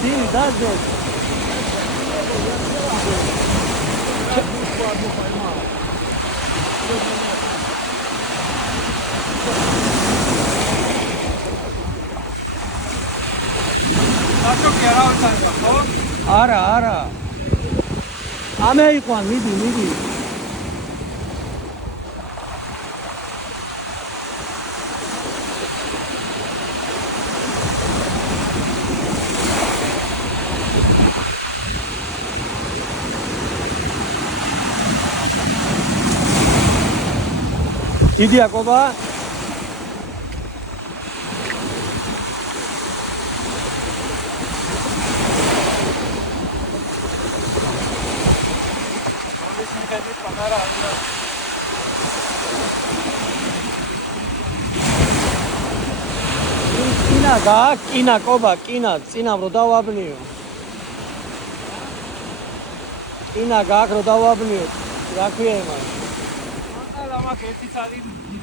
Dini, that's it. Ara. Ame iqvan, midi. Didi Jakoba. Kina Koba, Cina rodavabniu. Kina gak rodavabniu. Რა ქვია იმას? Lama 1 წალი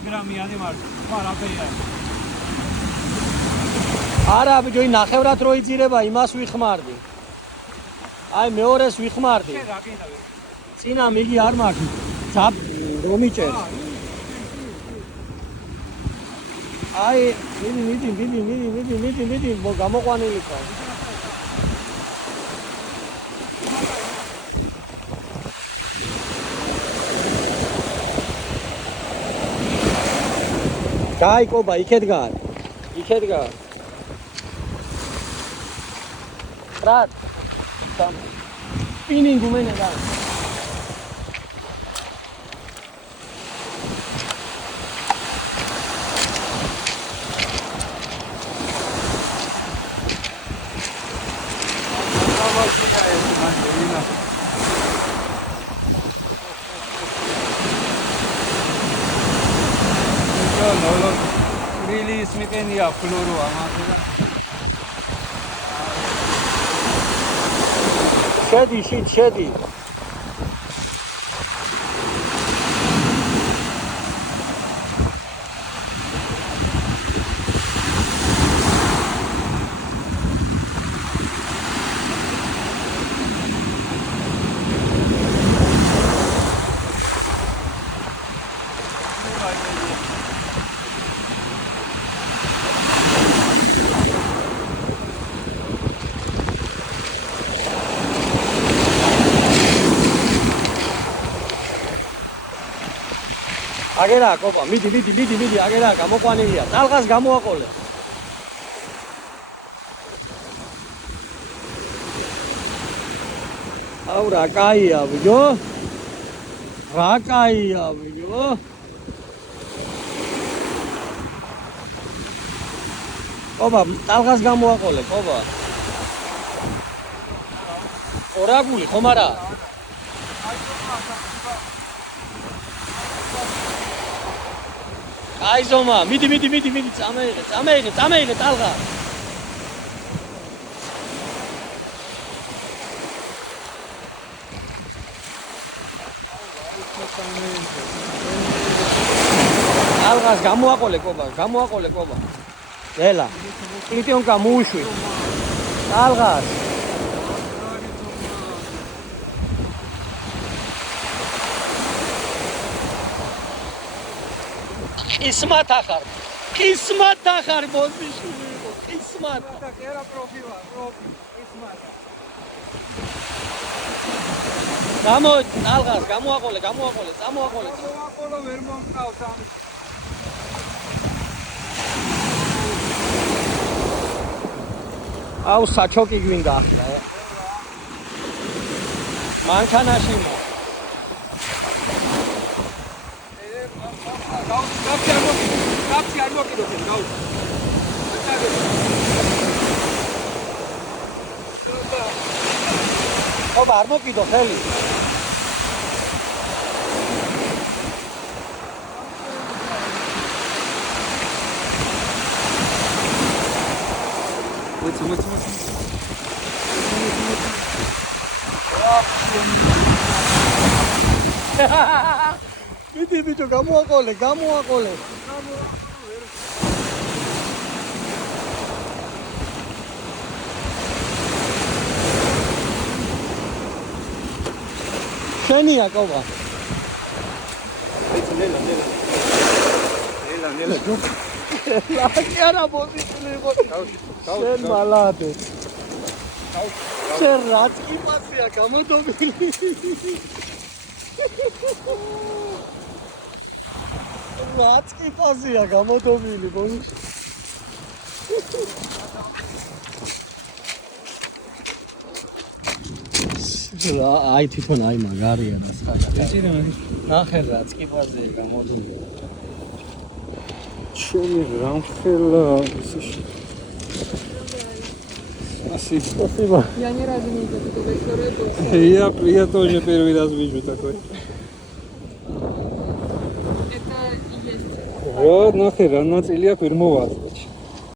გრამიანი მარკა. არაფერია. არა ბიჭო, ნახევრად რო იძირება, იმას ვიხმარდი. აი მეორეს ვიხმარდი. შენ რა გინდა? წინა მიგი არ მაქვს. ძაბ რომ იჭერს. აი მიდი გამოყვანილი ხარ. Dai Koba, იქეთ გარ. Brat. Spinning umene da. Really smithenia floro amase. Shedi. აგერა კოპა, მიდი, აგერა გამოყვანილია. ტალღას გამოაყოლე. აუ რა კაია, ბიჭო. კოპა, ტალღას გამოაყოლე, კოპა. ორაგული ხომ არა? Ai zoma, midi, წამეიღე ტალღა. ტალღას გამოაყოლე კობა. ელა. კრიტიონკა მუუშვი. ტალღას. Qismat axar bozbishuli იყო, qismat. Era profiva, qismat. ტალღას გამოაყოლე, წამოაყოლე. Გამოაყოლო ვერ მომყავს ამ. აუ საჩოკი გვინდა ახლა. მანქანაში Kapsi ar mokidot, gaus. Oba, ar mokidot, ხელი. მოიწ. მიდი ბიჭო, გამოაყოლე. შენია კობა. ნელა. ლაკი არა პოზიციური იყო. შენ მალადე. შენ რაც კი პასია გამოდობილი. რაც კი პასია გამოდობილი ბონის. აი თვითონ აი მაგარია და ეჭირა ნახე რაც კი პასია გამოდობილი. ჩემი რამხელა Спасибо. Я ни разу не видела такого историю. Я тоже первый раз вижу такой. Это и есть. Вот нахер, она целия курмова.